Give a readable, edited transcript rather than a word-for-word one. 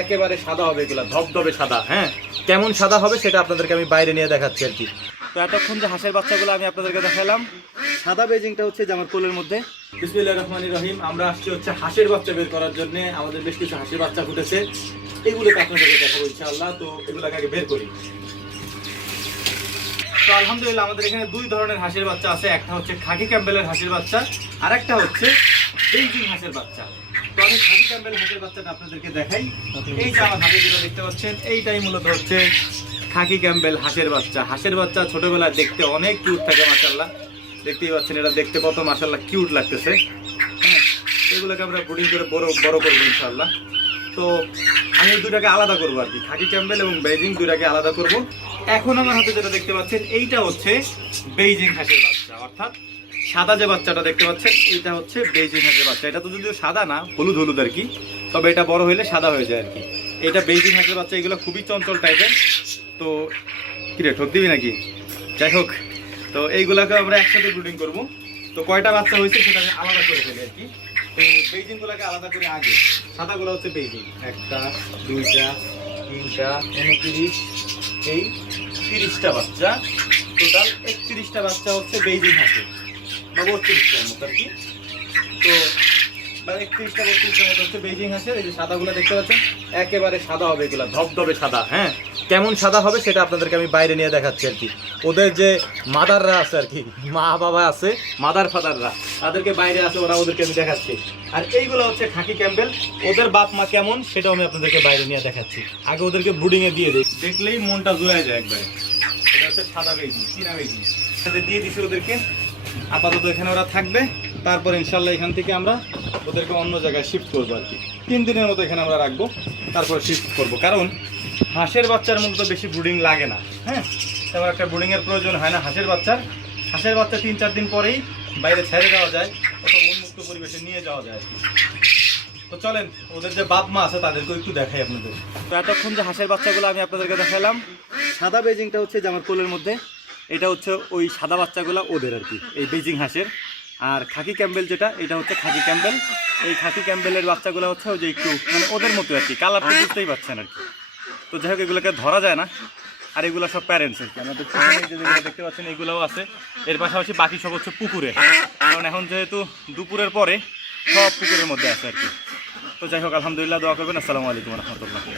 একেবারে সাদা হবে, এগুলা ধবধবে সাদা। হ্যাঁ, কেমন সাদা হবে সেটা আপনাদেরকে আমি বাইরে নিয়ে দেখাচ্ছি আর কি। তো এতক্ষণ যে হাঁসের বাচ্চাগুলো আমি আপনাদেরকে দেখালাম, সাদা বেজিংটা হচ্ছে যে আমার কোলের মধ্যে। বিসমিল্লাহির রহমানির রহিম। আমরা আসছি হচ্ছে হাঁসের বাচ্চা বের করার জন্য। আমাদের বেশ কিছু হাঁসের বাচ্চা ফুটেছে, এগুলোকে আপনাদেরকে দেখাবো ইনশাআল্লাহ। তো এগুলোকে আগে বের করি। তো আলহামদুলিল্লাহ আমাদের এখানে দুই ধরনের হাঁসের বাচ্চা আছে। একটা হচ্ছে খাকি ক্যাম্বেলের হাঁসের বাচ্চা, আর একটা হচ্ছে বেইজিং হাঁসের বাচ্চা। তো আমি খাকি ক্যাম্বেল হাঁসের বাচ্চাটা আপনাদেরকে দেখাই। এই যে আমার হাতে যেটা দেখতে পাচ্ছেন, এইটাই মূলত হচ্ছে খাকি ক্যাম্বেল হাঁসের বাচ্চা। হাঁসের বাচ্চা ছোটবেলায় দেখতে অনেক কিউট থাকে মাশাআল্লাহ। দেখতেই পাচ্ছেন এটা দেখতে কত মাশাআল্লাহ কিউট লাগতেছে। হ্যাঁ, এগুলোকে আমরা ব্রিডিং করে বড় করবো ইনশাআল্লাহ। তো আমি দুটাকে আলাদা করবো আর কি, খাকি ক্যাম্বেল এবং বেইজিং দুটাকে আলাদা করব। এখন আমার হাতে যেটা দেখতে পাচ্ছেন, এইটা হচ্ছে বেইজিং হাঁসের বাচ্চা, অর্থাৎ সাদা যে বাচ্চাটা দেখতে পাচ্ছেন এইটা হচ্ছে বেইজিং হাঁসের বাচ্চা। এটা তো যদিও সাদা না, হলুদ হলুদ আর কি, তবে এটা বড় হলে সাদা হয়ে যায় আর কি। এটা বেইজিং হাঁসের বাচ্চা। এগুলো খুবই চঞ্চল টাইপের। তো কিরে ঠক দিবি নাকি? যাই হোক, তো এইগুলোকে আমরা একসাথে ব্রিডিং করব। তো কয়টা বাচ্চা হয়েছে সেটা আমি আলাদা করে ফেলি আর কি। তো বেইজিং গুলাকে আলাদা করে আগে, সাদাগুলো হচ্ছে বেইজিং। একটা, দুইটা, তিনটা, 29, এই 30টা বাচ্চা। টোটাল 31টা বাচ্চা হচ্ছে বেইজিং হাঁসের, বা 32টার মতো আর কি। তো 31টা 32টার মতো হচ্ছে বেইজিং হাঁসের। এই যে সাদাগুলো দেখতে পাচ্ছেন, একেবারে সাদা হবে, এগুলা ধবধবে সাদা। হ্যাঁ, কেমন সাদা হবে সেটা আপনাদেরকে আমি বাইরে নিয়ে দেখাচ্ছি আর কি। ওদের যে মাদাররা আছে আর কি, মা বাবা আছে, মাদার ফাদাররা, তাদেরকে বাইরে আছে, ওদেরকে আমি দেখাচ্ছি। আর এইগুলো হচ্ছে খাকি ক্যাম্বেল। ওদের বাপ মা কেমন সেটাও আমি আপনাদেরকে বাইরে নিয়ে দেখাচ্ছি। আগে ওদেরকে ব্রুডিং এ দিয়ে দিই, দেখলেই মনটা জুড়ে যায় একবারে। এটা হচ্ছে সাদা বেইজিং, চীনা বেইজিং। দিয়ে দিছি ওদেরকে। আপাতত এখানে ওরা থাকবে, তারপর ইনশাল্লাহ এখান থেকে আমরা ওদেরকে অন্য জায়গায় শিফট করবো আর কি। 3 দিনের মতো এখানে আমরা রাখবো, তারপরে শিফট করবো। কারণ হাঁসের বাচ্চার মধ্যে বেশি ব্রুডিং লাগে না। হ্যাঁ, তেমন একটা ব্রুডিংয়ের প্রয়োজন হয় না হাঁসের বাচ্চার। হাঁসের বাচ্চা 3-4 দিন পরেই বাইরে ছেড়ে দেওয়া যায়, অথবা উন্মুক্ত পরিবেশে নিয়ে যাওয়া যায় আর কি। তো চলেন ওদের যে বাপ মা আছে তাদেরকে একটু দেখাই আপনাদের। তো এতক্ষণ যে হাঁসের বাচ্চাগুলো আমি আপনাদেরকে দেখালাম, সাদা বেজিংটা হচ্ছে যে আমার কোলের মধ্যে, এটা হচ্ছে ওই সাদা বাচ্চাগুলো ওদের আর কি, এই বেজিং হাঁসের। আর খাকি ক্যাম্বেল যেটা, এটা হচ্ছে খাকি ক্যাম্বেল। এই খাকি ক্যাম্বেলের বাচ্চাগুলো হচ্ছে ওই যে একটু মানে ওদের মতো আর কি, কালারটা বুঝতেই পারছেন আর কি। তো যাই হোক, এগুলোকে ধরা যায় না। আর এগুলো সব প্যারেন্টস আর কি। আমাদের পিছনে যেগুলো দেখতে পাচ্ছেন এগুলোও আছে। এর পাশাপাশি বাকি সব হচ্ছে পুকুরে, কারণ এখন যেহেতু দুপুরের পরে সব পুকুরের মধ্যে আছে আর কি। তো যাই হোক, আলহামদুলিল্লাহ, দোয়া করবেন। আসসালামু আলাইকুম রহমতুল্লাহ।